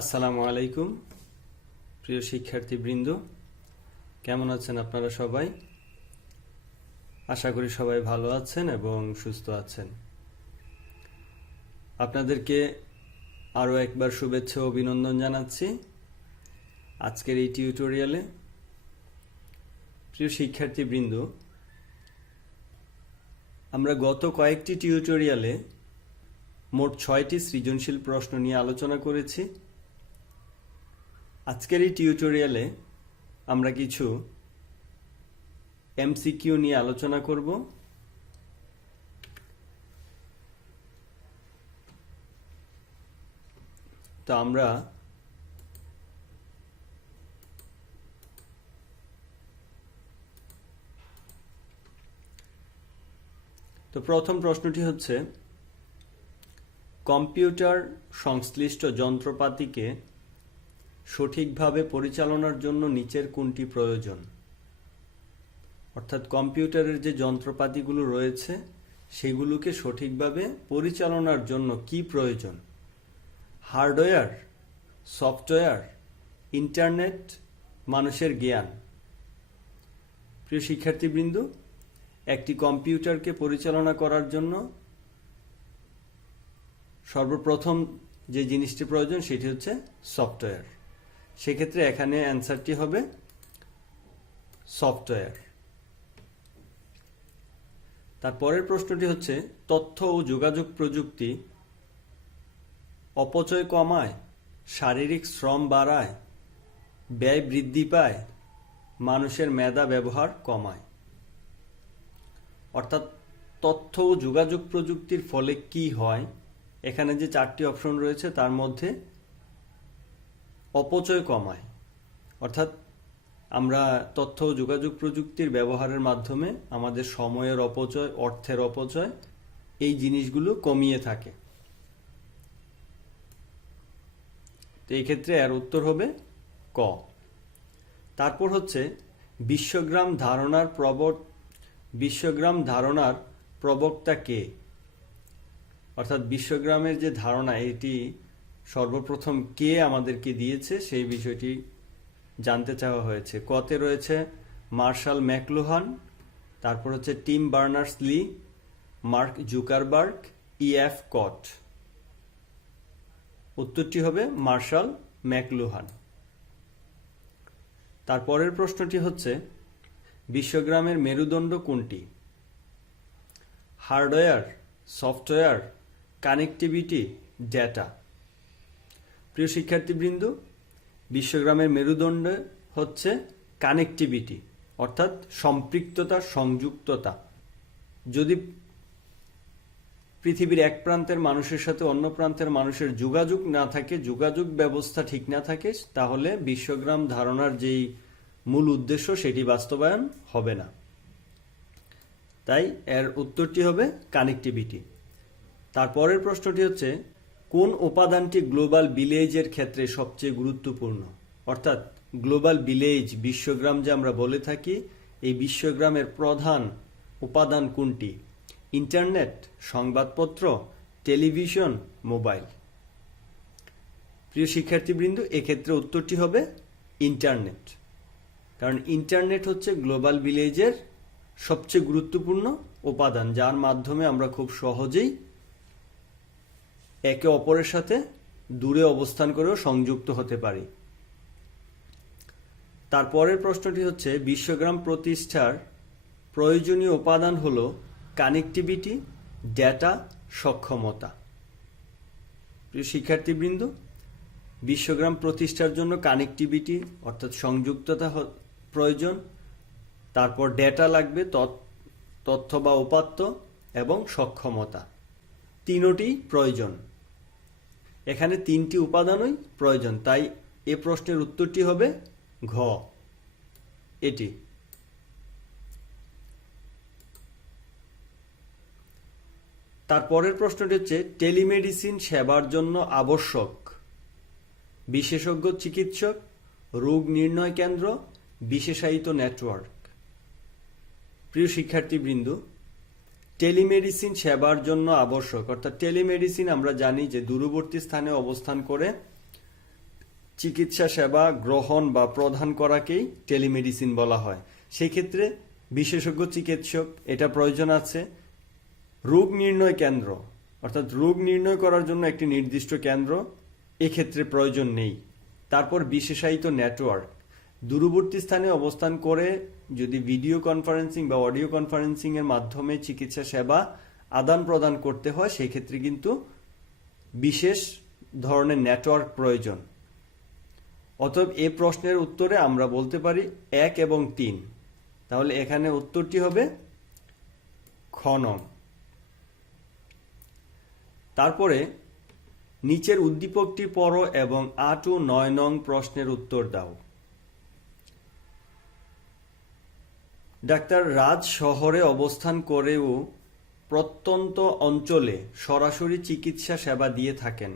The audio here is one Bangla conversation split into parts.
আসসালামু আলাইকুম প্রিয় শিক্ষার্থীবৃন্দ, কেমন আছেন আপনারা সবাই? আশা করি সবাই ভালো আছেন এবং সুস্থ আছেন। আপনাদেরকে আরও একবার শুভেচ্ছা ও অভিনন্দন জানাচ্ছি আজকের এই টিউটোরিয়ালে। প্রিয় শিক্ষার্থীবৃন্দ, আমরা গত কয়েকটি টিউটোরিয়ালে মোট 6টি সৃজনশীল প্রশ্ন নিয়ে আলোচনা করেছি। আজকের এই টিউটোরিয়ালে আমরা কিছু এমসিকিউ নিয়ে আলোচনা করব। তো আমরা প্রথম প্রশ্নটি হচ্ছে, কম্পিউটার সংশ্লিষ্ট যন্ত্রপাতিকে সঠিকভাবে পরিচালনার জন্য নিচের কোনটি প্রয়োজন? অর্থাৎ কম্পিউটারের যে যন্ত্রপাতিগুলো রয়েছে সেগুলোকে সঠিকভাবে পরিচালনার জন্য কি প্রয়োজন? হার্ডওয়্যার, সফটওয়্যার, ইন্টারনেট, মানুষের জ্ঞান? প্রিয় শিক্ষার্থীবৃন্দ, একটি কম্পিউটারকে পরিচালনা করার জন্য সর্বপ্রথম যে জিনিসটি প্রয়োজন সেটি হচ্ছে সফটওয়্যার। সেক্ষেত্রে এখানে অ্যান্সারটি হবে সফটওয়্যার। তারপরের প্রশ্নটি হচ্ছে, তথ্য ও যোগাযোগ প্রযুক্তি অপচয় কমায়, শারীরিক শ্রম বাড়ায়, ব্যয় বৃদ্ধি পায়, মানুষের মেধা ব্যবহার কমায়? অর্থাৎ তথ্য ও যোগাযোগ প্রযুক্তির ফলে কি হয়, এখানে যে 4টি অপশন রয়েছে তার মধ্যে অপচয় কমায়, অর্থাৎ আমরা তথ্য ও যোগাযোগ প্রযুক্তির ব্যবহারের মাধ্যমে আমাদের সময়ের অপচয়, অর্থের অপচয়, এই জিনিসগুলো কমিয়ে থাকে। তো এই ক্ষেত্রে এর উত্তর হবে ক। তারপর হচ্ছে, বিশ্বগ্রাম ধারণার প্রবক্তা কে? অর্থাৎ বিশ্বগ্রামের যে ধারণা, এটি সর্বপ্রথম কে আমাদেরকে দিয়েছে সেই বিষয়টি জানতে চাওয়া হয়েছে। কতে রয়েছে মার্শাল ম্যাকলুহান, তারপর হচ্ছে Tim Berners-Lee, Mark Zuckerberg, EF Codd. উত্তরটি হবে মার্শাল ম্যাকলুহান। তারপরের প্রশ্নটি হচ্ছে, বিশ্বগ্রামের মেরুদণ্ড কোনটি? Hardware, software, connectivity, data? প্রিয় শিক্ষার্থীবৃন্দ, বিশ্বগ্রামের মেরুদণ্ড হচ্ছে কানেক্টিভিটি, অর্থাৎ সম্পৃক্ততা, সংযুক্ততা। যদি পৃথিবীর এক প্রান্তের মানুষের সাথে অন্য প্রান্তের মানুষের যোগাযোগ না থাকে, যোগাযোগ ব্যবস্থা ঠিক না থাকে, তাহলে বিশ্বগ্রাম ধারণার যেই মূল উদ্দেশ্য সেটি বাস্তবায়ন হবে না। তাই এর উত্তরটি হবে কানেক্টিভিটি। তারপরের প্রশ্নটি হচ্ছে, কোন উপাদানটি গ্লোবাল ভিলেজের ক্ষেত্রে সবচেয়ে গুরুত্বপূর্ণ? অর্থাৎ গ্লোবাল ভিলেজ, বিশ্বগ্রাম যে আমরা বলে থাকি, এই বিশ্বগ্রামের প্রধান উপাদান কোনটি? ইন্টারনেট, সংবাদপত্র, টেলিভিশন, মোবাইল? প্রিয় শিক্ষার্থীবৃন্দ, এক্ষেত্রে উত্তরটি হবে ইন্টারনেট। কারণ ইন্টারনেট হচ্ছে গ্লোবাল ভিলেজের সবচেয়ে গুরুত্বপূর্ণ উপাদান, যার মাধ্যমে আমরা খুব সহজেই একে অপরের সাথে দূরে অবস্থান করেও সংযুক্ত হতে পারি। তারপরের প্রশ্নটি হচ্ছে, বিশ্বগ্রাম প্রতিষ্ঠার প্রয়োজনীয় উপাদান হলো কানেক্টিভিটি, ডেটা, সক্ষমতা? প্রিয় শিক্ষার্থীবৃন্দ, বিশ্বগ্রাম প্রতিষ্ঠার জন্য কানেক্টিভিটি অর্থাৎ সংযুক্ততা প্রয়োজন, তারপর ডেটা লাগবে, তথ্য বা উপাত্ত, এবং সক্ষমতা। তিনটি প্রয়োজন। এখানে 3টি উপাদানই প্রয়োজন, তাই এ প্রশ্নের উত্তরটি হবে ঘ, এটি। তারপরের প্রশ্নটি হচ্ছে, টেলিমেডিসিন সেবার জন্য আবশ্যক বিশেষজ্ঞ চিকিৎসক, রোগ নির্ণয় কেন্দ্র, বিশেষায়িত নেটওয়ার্ক? প্রিয় শিক্ষার্থীবৃন্দ, টেলিমেডিসিন সেবার জন্য আবশ্যক, অর্থাৎ টেলিমেডিসিন আমরা জানি যে দূরবর্তী স্থানে অবস্থান করে চিকিৎসা সেবা গ্রহণ বা প্রদান করাকেই টেলিমেডিসিন বলা হয়। সেই ক্ষেত্রে বিশেষজ্ঞ চিকিৎসক এটা প্রয়োজন আছে। রোগ নির্ণয় কেন্দ্র অর্থাৎ রোগ নির্ণয় করার জন্য একটি নির্দিষ্ট কেন্দ্র এক্ষেত্রে প্রয়োজন নেই। তারপর বিশেষায়িত নেটওয়ার্ক, দূরবর্তী স্থানে অবস্থান করে যদি ভিডিও কনফারেন্সিং বা অডিও কনফারেন্সিং এর মাধ্যমে চিকিৎসা সেবা আদান প্রদান করতে হয়, সেই ক্ষেত্রে কিন্তু বিশেষ ধরনের নেটওয়ার্ক প্রয়োজন। অতএব এই প্রশ্নের উত্তরে আমরা বলতে পারি 1 এবং 3। তাহলে এখানে উত্তরটি হবে খ নং। তারপরে নিচের উদ্দীপকটি পড়ো এবং 8 ও 9 নং প্রশ্নের উত্তর দাও। ডাক্তার রাজ শহরে অবস্থান করেও প্রত্যন্ত অঞ্চলে সরাসরি চিকিৎসা সেবা দিয়ে থাকেন।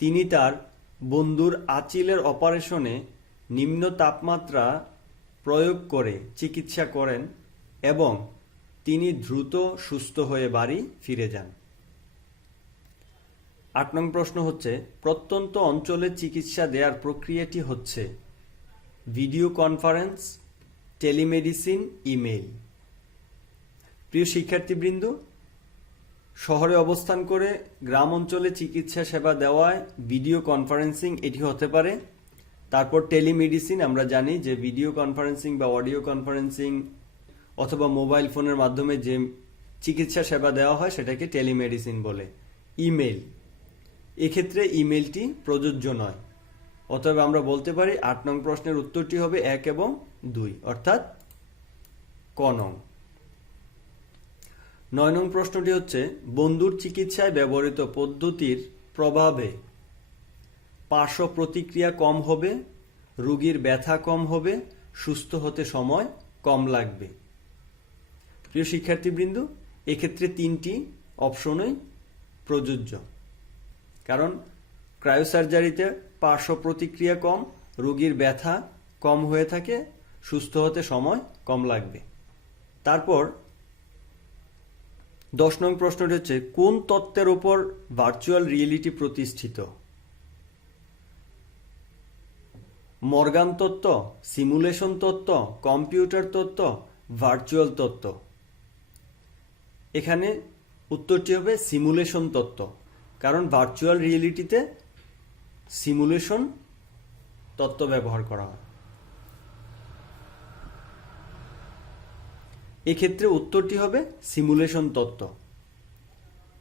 তিনি তার বন্ধুর আঁচিলের অপারেশনে নিম্ন তাপমাত্রা প্রয়োগ করে চিকিৎসা করেন এবং তিনি দ্রুত সুস্থ হয়ে বাড়ি ফিরে যান। 8 নং প্রশ্ন হচ্ছে, প্রত্যন্ত অঞ্চলে চিকিৎসা দেওয়ার প্রক্রিয়াটি হচ্ছে ভিডিও কনফারেন্স, টেলিমেডিসিন, ইমেইল। প্রিয় শিক্ষার্থীবৃন্দ, শহরে অবস্থান করে গ্রাম অঞ্চলে চিকিৎসা সেবা দেওয়ায় ভিডিও কনফারেন্সিং এটি হতে পারে। তারপর টেলিমেডিসিন, আমরা জানি যে ভিডিও কনফারেন্সিং বা অডিও কনফারেন্সিং অথবা মোবাইল ফোনের মাধ্যমে যে চিকিৎসা সেবা দেওয়া হয় সেটাকে টেলিমেডিসিন বলে। ইমেইল, এক্ষেত্রে ইমেইলটি প্রযোজ্য নয়। অতএব আমরা বলতে পারি 8 নং প্রশ্নের উত্তরটি হবে 1 এবং 2 অর্থাৎ ক নং। 9 নং প্রশ্নটি হচ্ছে, বন্ধুর চিকিৎসায় ব্যবহৃত পদ্ধতির প্রভাবে পার্শ্ব প্রতিক্রিয়া কম হবে, রোগীর ব্যথা কম হবে, সুস্থ হতে সময় কম লাগবে। প্রিয় শিক্ষার্থীবৃন্দ, এক্ষেত্রে 3টি অপশনই প্রযোজ্য। কারণ ক্রায়োসার্জারিতে পার্শ্ব প্রতিক্রিয়া কম, রোগীর ব্যথা কম হয়ে থাকে, সুস্থ হতে সময় কম লাগবে। তারপর 10 নং প্রশ্নটি হচ্ছে, কোন তত্ত্বের উপর ভার্চুয়াল রিয়েলিটি প্রতিষ্ঠিত? মর্গান তত্ত্ব, সিমুলেশন তত্ত্ব, কম্পিউটার তত্ত্ব, ভার্চুয়াল তত্ত্ব। এখানে উত্তরটি হবে সিমুলেশন তত্ত্ব, কারণ ভার্চুয়াল রিয়েলিটিতে সিমুলেশন তত্ত্ব ব্যবহার করা হয়। এক্ষেত্রে উত্তরটি হবে সিমুলেশন তত্ত্ব।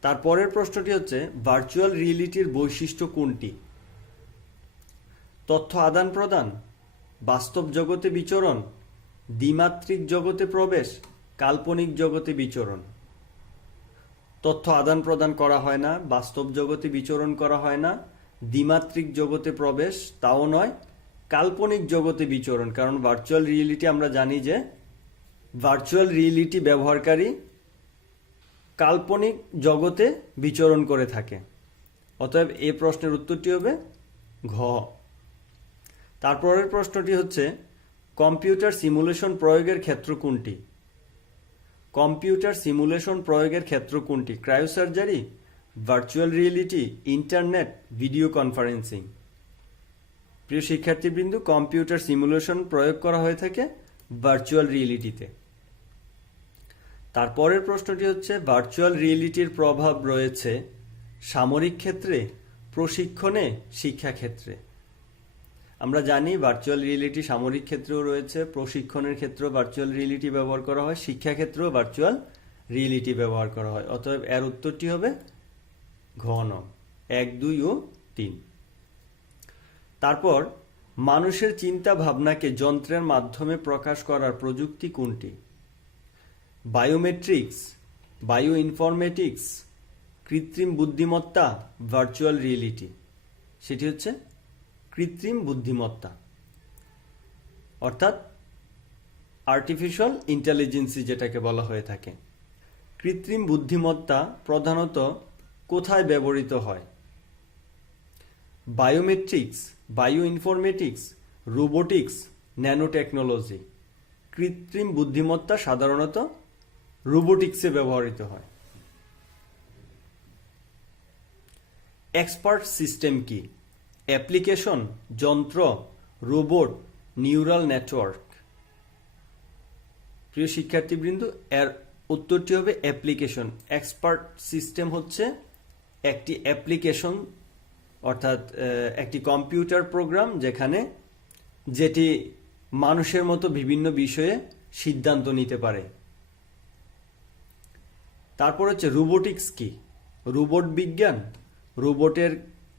তারপরের প্রশ্নটি হচ্ছে, ভার্চুয়াল রিয়েলিটির বৈশিষ্ট্য কোনটি? তথ্য আদান প্রদান, বাস্তব জগতে বিচরণ, দ্বিমাত্রিক জগতে প্রবেশ, কাল্পনিক জগতে বিচরণ। তথ্য আদান প্রদান করা হয় না, বাস্তব জগতে বিচরণ করা হয় না, দ্বিমাত্রিক জগতে প্রবেশ তাও নয়, কাল্পনিক জগতে বিচরণ। কারণ ভার্চুয়াল রিয়েলিটি আমরা জানি যে ভার্চুয়াল রিয়েলিটি ব্যবহারকারী কাল্পনিক জগতে বিচরণ করে থাকে। অতএব এই প্রশ্নের উত্তরটি হবে ঘ। তারপরের প্রশ্নটি হচ্ছে, কম্পিউটার সিমুলেশন প্রয়োগের ক্ষেত্র কোনটি? কম্পিউটার সিমুলেশন প্রয়োগের ক্ষেত্র কোনটি? Cryosurgery, virtual reality, internet, video conferencing. প্রিয় শিক্ষার্থীবৃন্দ, কম্পিউটার সিমুলেশন প্রয়োগ করা হয়ে থাকে ভার্চুয়াল রিয়েলিটিতে। তারপরের প্রশ্নটি হচ্ছে, ভার্চুয়াল রিয়েলিটির প্রভাব রয়েছে সামরিক ক্ষেত্রে, প্রশিক্ষণে, শিক্ষাক্ষেত্রে। আমরা জানি ভার্চুয়াল রিয়েলিটি সামরিক ক্ষেত্রেও রয়েছে, প্রশিক্ষণের ক্ষেত্রেও ভার্চুয়াল রিয়েলিটি ব্যবহার করা হয়, শিক্ষাক্ষেত্রেও ভার্চুয়াল রিয়েলিটি ব্যবহার করা হয়। অতএব এর উত্তরটি হবে ঘ নং, 1, 2 ও 3। তারপর মানুষের চিন্তা ভাবনাকে যন্ত্রের মাধ্যমে প্রকাশ করার প্রযুক্তি কোনটি? বায়োমেট্রিক্স, বায়ো ইনফরমেটিক্স, কৃত্রিম বুদ্ধিমত্তা, ভার্চুয়াল রিয়েলিটি। সেটি হচ্ছে কৃত্রিম বুদ্ধিমত্তা, অর্থাৎ আর্টিফিশিয়াল ইন্টেলিজেন্সি যেটাকে বলা হয়ে থাকে। কৃত্রিম বুদ্ধিমত্তা প্রধানত কোথায় ব্যবহৃত হয়? Biometrics, bio informatics, robotics, nano technology. কৃত্রিম বুদ্ধিমত্তা সাধারণত রোবোটিক্সে ব্যবহৃত হয়। এক্সপার্ট সিস্টেম কি? অ্যাপ্লিকেশন, যন্ত্র, রোবট, নিউরাল নেটওয়ার্ক। প্রিয় শিক্ষার্থীবৃন্দ, এর উত্তরটি হবে অ্যাপ্লিকেশন। এক্সপার্ট সিস্টেম হচ্ছে একটি অ্যাপ্লিকেশন, অর্থাৎ একটি কম্পিউটার প্রোগ্রাম যেটি মানুষের মতো বিভিন্ন বিষয়ে সিদ্ধান্ত নিতে পারে। তারপর হচ্ছে রোবোটিক্স কি? রোবট বিজ্ঞান, রোবটের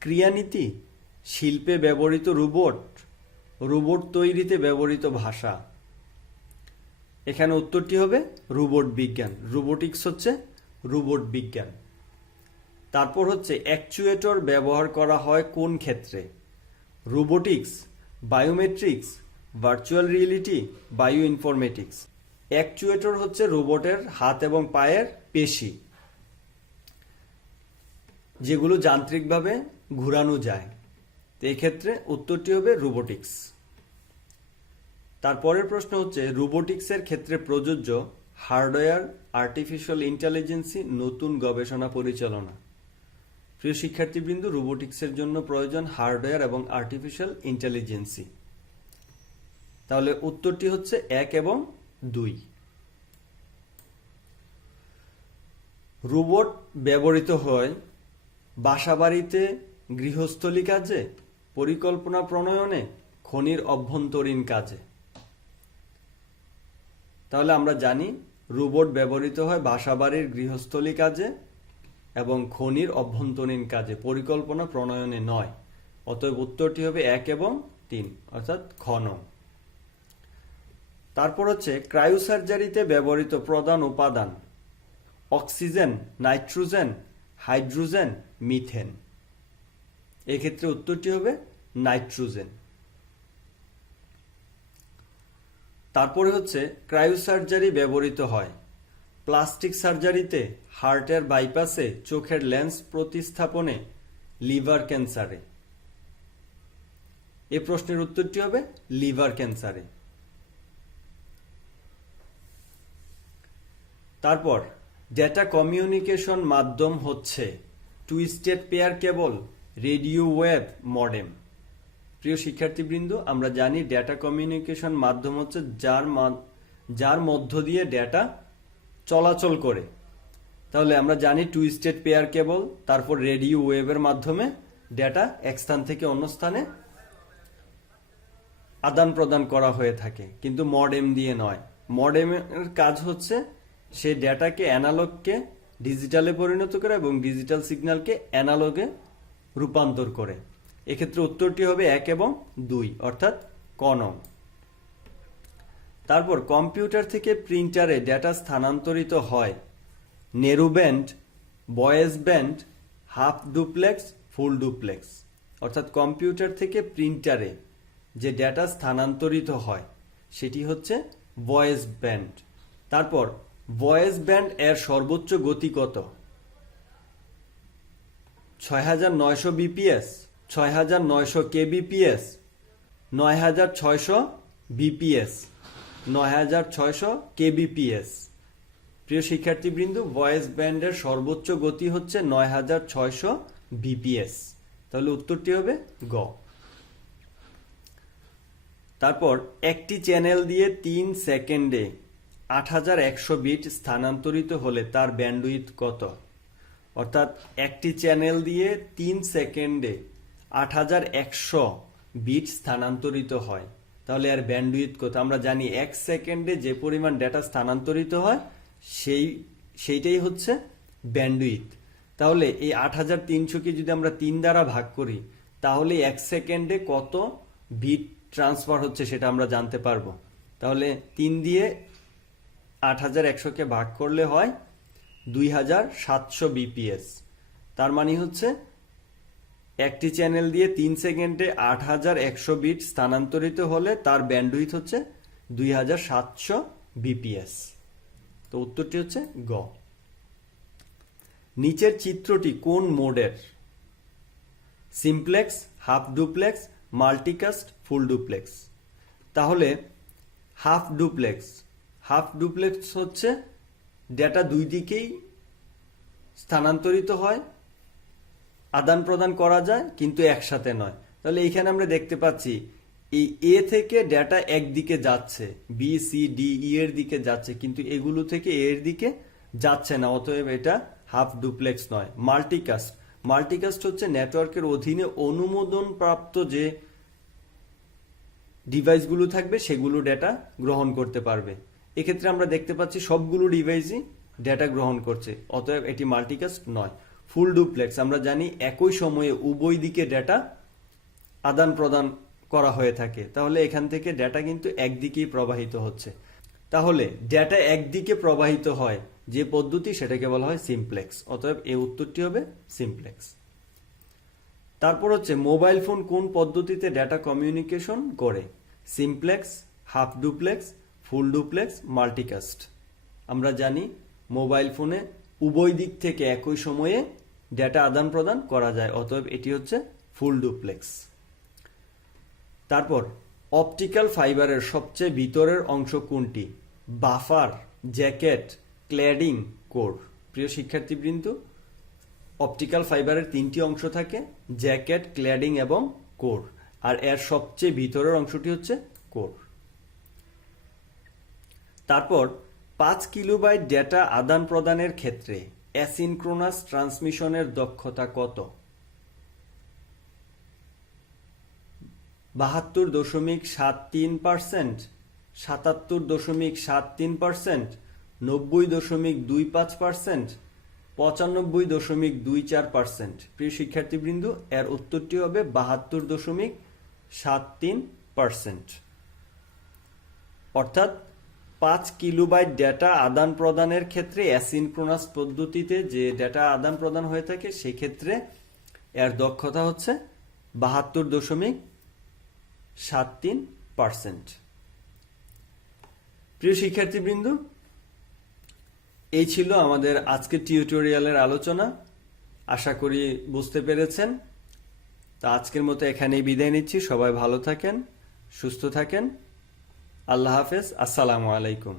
ক্রিয়ানীতি, শিল্পে ব্যবহৃত রোবট, রোবট তৈরিতে ব্যবহৃত ভাষা। এখানে উত্তরটি হবে রোবট বিজ্ঞান। রোবোটিক্স হচ্ছে রোবট বিজ্ঞান। তারপর হচ্ছে অ্যাকচুয়েটর ব্যবহার করা হয় কোন ক্ষেত্রে? Robotics, biometrics, virtual reality, bio informatics. Actuator হচ্ছে রোবটের হাত এবং পায়ের পেশি, যেগুলো যান্ত্রিকভাবে ঘোরানো যায়। তো এক্ষেত্রে উত্তরটি হবে রোবোটিক্স। তারপরের প্রশ্ন হচ্ছে রোবোটিক্সের ক্ষেত্রে প্রযোজ্য হার্ডওয়্যার, আর্টিফিশিয়াল ইন্টেলিজেন্সি, নতুন গবেষণা পরিচালনা। প্রিয় শিক্ষার্থীবৃন্দ, রোবোটিক্সের জন্য প্রয়োজন হার্ডওয়্যার এবং আর্টিফিশিয়াল ইন্টেলিজেন্সি। তাহলে উত্তরটি হচ্ছে 1 এবং 2। রোবট ব্যবহৃত হয় বাসাবাড়িতে, গৃহস্থলী কাজে, পরিকল্পনা প্রণয়নে, খনির অভ্যন্তরীণ কাজে। তাহলে আমরা জানি রোবট ব্যবহৃত হয় বাসাবাড়ির, গৃহস্থলী কাজে এবং খনির অভ্যন্তরীণ কাজে, পরিকল্পনা প্রণয়নে নয়। অতএব উত্তরটি হবে 1 এবং 3, অর্থাৎ খ নং। তারপর হচ্ছে ক্রায়োসার্জারিতে ব্যবহৃত প্রধান উপাদান: অক্সিজেন, নাইট্রোজেন, হাইড্রোজেন, মিথেন। এক্ষেত্রে উত্তরটি হবে নাইট্রোজেন। তারপরে হচ্ছে ক্রায়োসার্জারি ব্যবহৃত হয় প্লাস্টিক সার্জারিতে, হার্টের বাইপাসে, চোখের লেন্স প্রতিস্থাপনে, লিভার ক্যান্সারে। এই প্রশ্নের উত্তরটি হবে লিভার ক্যান্সারে। তারপর ডেটা কমিউনিকেশন মাধ্যম হচ্ছে twisted pair cable, radio wave, modem. প্রিয় শিক্ষার্থীবৃন্দ, আমরা জানি ডেটা কমিউনিকেশন মাধ্যম হচ্ছে যার মধ্য দিয়ে ডেটা চলাচল করে। তাহলে আমরা জানি টুইস্টেড পেয়ার কেবল, তারপর রেডিও ওয়েভের মাধ্যমে ডেটা এক স্থান থেকে অন্য স্থানে আদান প্রদান করা হয়ে থাকে, কিন্তু মডেম দিয়ে নয়। মডেমের কাজ হচ্ছে সে ডেটাকে অ্যানালগকে ডিজিটালে পরিণত করে এবং ডিজিটাল সিগন্যালকে অ্যানালগে রূপান্তর করে। এক্ষেত্রে উত্তরটি হবে 1 এবং 2, অর্থাৎ ক নং। তারপর কম্পিউটার থেকে প্রিন্টারে ডেটা স্থানান্তরিত হয় narrow band, boys band, half duplex, full duplex. অর্থাৎ কম্পিউটার থেকে প্রিন্টারে যে ডেটা স্থানান্তরিত হয় সেটি হচ্ছে ভয়েস ব্যান্ড। তারপর ভয়েস ব্যান্ড এর সর্বোচ্চ গতি কত? 6900 বিপিএস, 6900 কেবিপিএস, 9600 বিপিএস, 9600 কেবিপিএস। প্রিয় শিক্ষার্থীবৃন্দ, ভয়েস ব্যান্ডের সর্বোচ্চ গতি হচ্ছে 9600 বিপিএস। তাহলে উত্তরটি হবে গ। তারপর একটি চ্যানেল দিয়ে 3 সেকেন্ডে 8100 বিট স্থানান্তরিত হলে তার ব্যান্ডউইথ কত? অর্থাৎ একটি চ্যানেল দিয়ে 3 সেকেন্ডে 8100 বিট স্থানান্তরিত হয়, তাহলে এর ব্যান্ডউইথ কত? আমরা জানি 1 সেকেন্ডে যে পরিমাণ ডেটা স্থানান্তরিত হয় সেইটাই হচ্ছে ব্যান্ডউইথ। তাহলে এই 8300কে যদি আমরা 3 দ্বারা ভাগ করি, তাহলে 1 সেকেন্ডে কত বিট ট্রান্সফার হচ্ছে সেটা আমরা জানতে পারবো। তাহলে 3 দিয়ে 8100কে ভাগ করলে হয় 2700 বিপিএস। তার মানে হচ্ছে একটি চ্যানেল দিয়ে 3 সেকেন্ডে 8100 বিট স্থানান্তরিত হলে তার ব্যান্ডউইথ হচ্ছে 2700 বিপিএস। তো উত্তরটি হচ্ছে গ। নিচের চিত্রটি কোন মোডের? Simplex, half duplex, multicast, full duplex. তাহলে হাফ ডুপ্লেক্স হচ্ছে ডেটা দুই দিকেই স্থানান্তরিত হয়, আদান প্রদান করা যায়, কিন্তু একসাথে নয়। তাহলে এখানে আমরা দেখতে পাচ্ছি এই এ থেকে ডেটা একদিকে যাচ্ছে, বি সি ডি ই এর দিকে যাচ্ছে, কিন্তু এগুলো থেকে এ এর দিকে যাচ্ছে না, অতএব এটা হাফ ডুপ্লেক্স নয়। মাল্টিকাস্ট, মাল্টিকাস্ট হচ্ছে নেটওয়ার্কের অধীনে অনুমোদন প্রাপ্ত যে ডিভাইসগুলো থাকবে সেগুলো ডেটা গ্রহণ করতে পারবে। এক্ষেত্রে আমরা দেখতে পাচ্ছি সবগুলো ডিভাইসই ডেটা গ্রহণ করছে, অতএব এটি মাল্টিকাস্ট নয়। ফুল ডুপ্লেক্স, আমরা জানি একই সময়ে উভয় দিকে ডেটা আদান প্রদান করা হয়ে থাকে, তাহলে এখান থেকে ডেটা কিন্তু একদিকেই প্রবাহিত হচ্ছে। তাহলে ডেটা একদিকে প্রবাহিত হয় যে পদ্ধতি সেটাকে বলা হয় সিমপ্লেক্স, অতএব এই উত্তরটি হবে সিমপ্লেক্স। তারপর হচ্ছে মোবাইল ফোন কোন পদ্ধতিতে ডেটা কমিউনিকেশন করে? Simplex, half duplex, full duplex, multicast. আমরা জানি মোবাইল ফোনে উভয় দিক থেকে একই সময়ে ডেটা আদান প্রদান করা যায়, অতএব এটি হচ্ছে ফুল ডুপ্লেক্স। তারপর অপটিক্যাল ফাইবারের সবচেয়ে ভিতরের অংশ কোনটি? Buffer, jacket, cladding, core. প্রিয় শিক্ষার্থীবৃন্দ, অপটিক্যাল ফাইবারের তিনটি অংশ থাকে, জ্যাকেট, ক্ল্যাডিং এবং কোর, আর এর সবচেয়ে ভিতরের অংশটি হচ্ছে কোর। তারপর 5 কিলোবাইট ডেটা আদান প্রদানের ক্ষেত্রে অ্যাসিনক্রোনাস ট্রান্সমিশনের দক্ষতা কত? 72.73%, 77.73%, 90.25%, 95.24%। প্রিয় শিক্ষার্থীবৃন্দ, এর উত্তরটি হবে 72.73%। অর্থাৎ 5 কিলোবাইট ডেটা আদান প্রদানের ক্ষেত্রে অ্যাসিনক্রোনাস পদ্ধতিতে যে ডেটা আদান প্রদান হয়ে থাকে সেক্ষেত্রে এর দক্ষতা হচ্ছে 72.73%। প্রিয় শিক্ষার্থীবৃন্দ, এই ছিল আমাদের আজকের টিউটোরিয়ালের আলোচনা। আশা করি বুঝতে পেরেছেন। তা আজকের মতো এখানেই বিদায় নিচ্ছি। সবাই ভালো থাকেন, সুস্থ থাকেন। আল্লাহ হাফেজ। আসসালামু আলাইকুম।